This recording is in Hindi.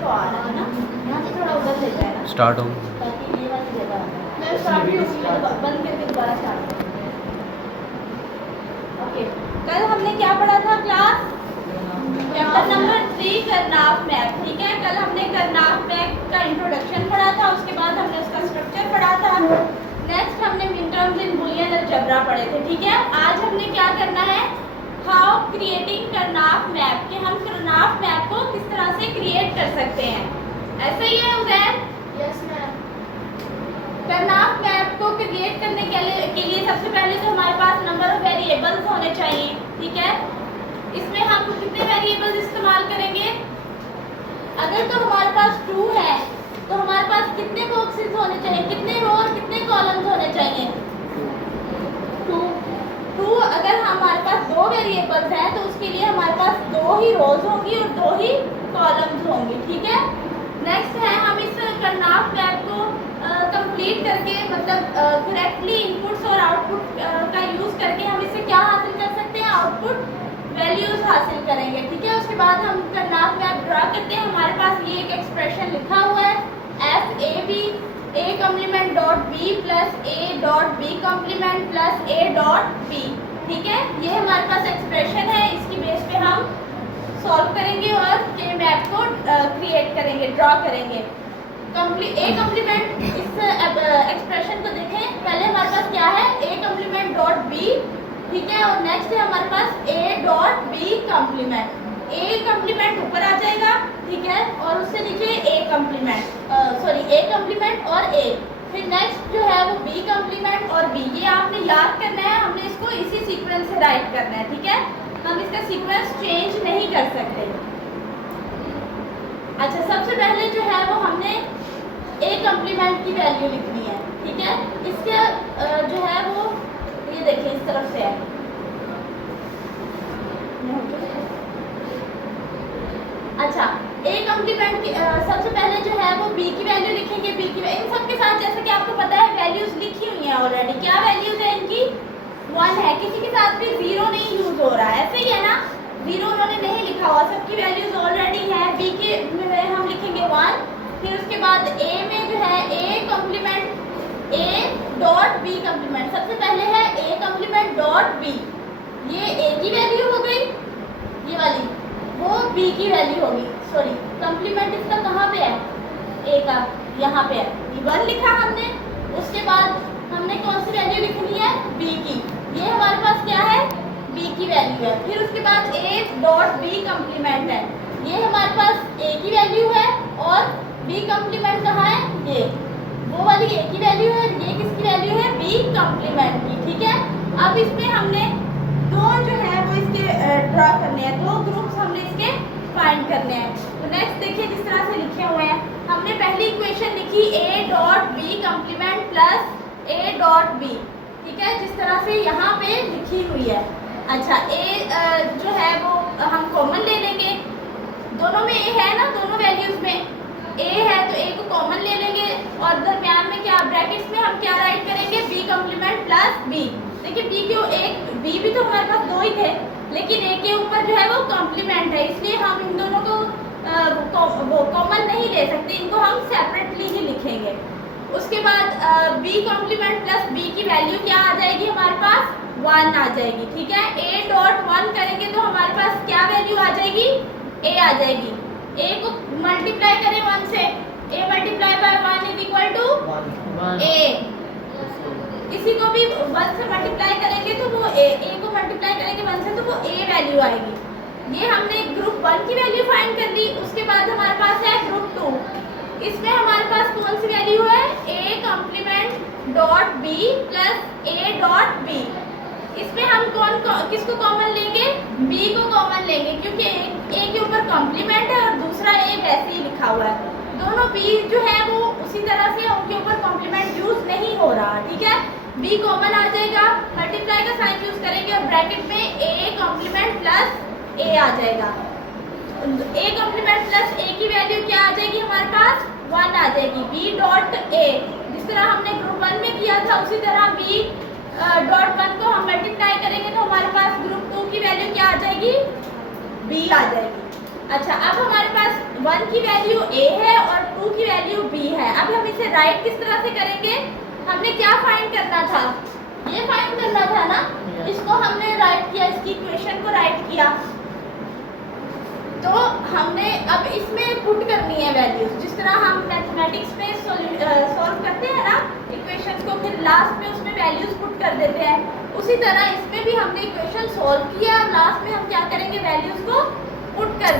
तो आ रहा है ना, यहाँ से थोड़ा उधर ले जाएगा स्टार्ट हो ताकि ये वाली जगह मैं स्टार्ट भी होगी, बंद करके दोबारा स्टार्ट करूँगी। ओके, कल हमने क्या पढ़ा था class? Chapter number 3 Karnaugh map. ठीक है, कल हमने करनाफ मैप का इंट्रोडक्शन पढ़ा था, उसके बाद हमने उसका स्ट्रक्चर पढ़ा था। नेक्स्ट हमने मिन टर्म्स इन बुलियन अलजेब्रा पढ़े थे। ठीक है, आज हमने क्या करना है, हाउ क्रिएटिंग करनाफ मैप, कि हम करनाफ मैप को किस तरह से क्रिएट कर सकते हैं। ऐसा ही है उदैर? Yes ma'am. करनाफ मैप को क्रिएट करने के लिए सबसे पहले तो हमारे पास नंबर ऑफ वेरिएबल्स होने चाहिए। ठीक है, इसमें हम कितने वेरिएबल्स इस्तेमाल करेंगे? अगर तो हमारे पास 2 है तो हमारे पास कितने बॉक्सेस होने चाहिए, कितने रो और कितने कॉलम्स होने चाहिए? 2। अगर हमारे पास 2 वेरिएबल्स हैं तो उसके लिए हमारे पास 2 ही रोज होंगी और 2 ही कॉलम्स होंगे। ठीक है, नेक्स्ट है हम इस करनाफ मैप को कंप्लीट करके, मतलब करेक्टली इनपुट्स और आउटपुट का यूज़ करके हम इससे क्या हासिल कर सकते हैं, आउटपुट वैल्यूज हासिल करेंगे। ठीक है, उसके बाद हम करनाफ मैप ड्रा करते हैं। हमारे पास ये एक एक्सप्रेशन लिखा हुआ है, F A B A complement dot B plus A dot B complement plus A dot B. ठीक है, ये हमारे पास एक्सप्रेशन है, इसकी बेस पे हम सॉल्व करेंगे और के मैप को क्रिएट करेंगे, ड्रॉ करेंगे। ए कम्प्लीमेंट, इस एक्सप्रेशन को देखें, पहले हमारे पास क्या है, ए कम्प्लीमेंट डॉट बी। ठीक है, और नेक्स्ट है हमारे पास A dot B complement. A complement ऊपर आ जाएगा, ठीक है, और उससे नीचे A complement, sorry A complement और ए, फिर नेक्स्ट जो है वो बी कम्प्लीमेंट और बी। ये आपने याद करना है, हमने इसको इसी सीक्वेंस से राइट करना है। ठीक है, हम इसका सीक्वेंस चेंज नहीं कर सकते। अच्छा, सबसे पहले जो है वो हमने ए कम्प्लीमेंट की वैल्यू लिखनी है। ठीक है, इसके जो है वो ये देखिए इस तरफ से है। अच्छा, ए कम्प्लीमेंट की सबसे पहले जो है वो बी की वैल्यू लिखेंगे। बी की इन सब के साथ जैसे कि आपको पता है वैल्यूज लिखी हुई हैं ऑलरेडी। क्या वैल्यूज है इनकी? 1 है, किसी के साथ भी 0 नहीं यूज हो रहा है, ऐसे ही है ना, 0 उन्होंने नहीं लिखा हुआ, सबकी वैल्यूज ऑलरेडी है। बी के में हम लिखेंगे 1, फिर उसके बाद ए में जो है A complement A dot B complement, सबसे पहले है ए कम्प्लीमेंट डॉट बी, ये ए की वैल्यू हो गई, ये वाली वो बी की वैल्यू होगी। सॉरी, कम्प्लीमेंट इसका कहाँ पे है, ए का यहाँ पे है, ये 1 लिखा हमने। उसके बाद हमने कौन सी वैल्यू लिखनी है, बी की, ये हमारे पास क्या है, बी की वैल्यू है। फिर उसके बाद ए डॉट बी कम्प्लीमेंट है, ये हमारे पास ए की वैल्यू है, और बी कम्प्लीमेंट कहाँ है, ये वो वाली ए की वैल्यू है, ये किसकी वैल्यू है, बी कम्प्लीमेंट की। ठीक है, अब इसमें हमने 2 जो है वो इसके ड्रा करने हैं, 2 ग्रुप्स हमने इसके फाइंड करने हैं। तो नेक्स्ट देखिए जिस तरह से लिखे हुए हैं, हमने पहली इक्वेशन लिखी A dot B complement plus A dot B. ठीक है, जिस तरह से यहाँ पे लिखी हुई है। अच्छा, ए जो है वो हम कॉमन ले लेंगे, दोनों में ए है ना, दोनों वैल्यूज में ए है तो ए को कॉमन ले लेंगे, और दरम्यान में क्या, ब्रैकेट्स में हम क्या राइट करेंगे, बी कम्प्लीमेंट प्लस बी। देखिए बी के एक, बी भी तो हमारे पास 2 ही थे, लेकिन ए के ऊपर जो है वो कॉम्प्लीमेंट है, इसलिए हम इन दोनों को कॉमन नहीं ले सकते, इनको हम सेपरेटली ही लिखेंगे। उसके बाद बी कॉम्प्लीमेंट प्लस बी की वैल्यू क्या आ जाएगी, हमारे पास 1 आ जाएगी। ठीक है, ए डॉट 1 करेंगे तो हमारे पास क्या वैल्यू आ जाएगी, ए आ जाएगी। ए को मल्टीप्लाई करें 1 से, A multiply by 1 is equal to A, इसी को भी 1 से मल्टीप्लाई करेंगे तो वो ए को मल्टीप्लाई करेंगे 1 से तो वो ए वैल्यू आएगी। ये हमने ग्रुप 1 की वैल्यू फाइंड कर ली। उसके बाद हमारे पास है ग्रुप 2, इसमें हमारे पास कौन सी वैल्यू है, A complement dot B plus A dot B. इसमें हम किसको कॉमन लेंगे, बी को कॉमन लेंगे, क्योंकि ए के ऊपर कॉम्प्लीमेंट है और दूसरा ए वैसे ही लिखा हुआ है, दोनों बी जो है वो उसी तरह से उनके ऊपर कॉम्प्लीमेंट यूज नहीं हो रहा। ठीक है, बी कॉमन आ जाएगा, मल्टीप्लाई का साइन यूज करेंगे और ब्रैकेट में ए कॉम्प्लीमेंट प्लस ए आ जाएगा। ए कॉम्प्लीमेंट प्लस ए की वैल्यू क्या आ जाएगी, हमारे पास 1 आ जाएगी। बी डॉट ए, जिस तरह हमने ग्रुप 1 में किया था उसी तरह बी डॉट 1 को हम मल्टीप्लाई करेंगे तो हमारे पास ग्रुप 2 की वैल्यू क्या आ जाएगी, बी आ जाएगी। अच्छा, अब हमारे पास 1 की वैल्यू a है और 2 की वैल्यू b है। अब हम इसे राइट किस तरह से करेंगे? हमने क्या फाइंड करना था? ये फाइंड करना था ना। इसको हमने राइट किया, इसकी इक्वेशन को राइट किया, तो हमने अब इसमें पुट करनी है वैल्यूज, जिस तरह हम मैथमेटिक्स में सॉल्व करते हैं ना इक्वेशंस को, फिर लास्ट में उसमें वैल्यूज पुट कर देते हैं, उसी तरह इसमें भी हमने इक्वेशन सॉल्व किया और लास्ट में हम क्या करेंगे? वैल्यूज को पुट कर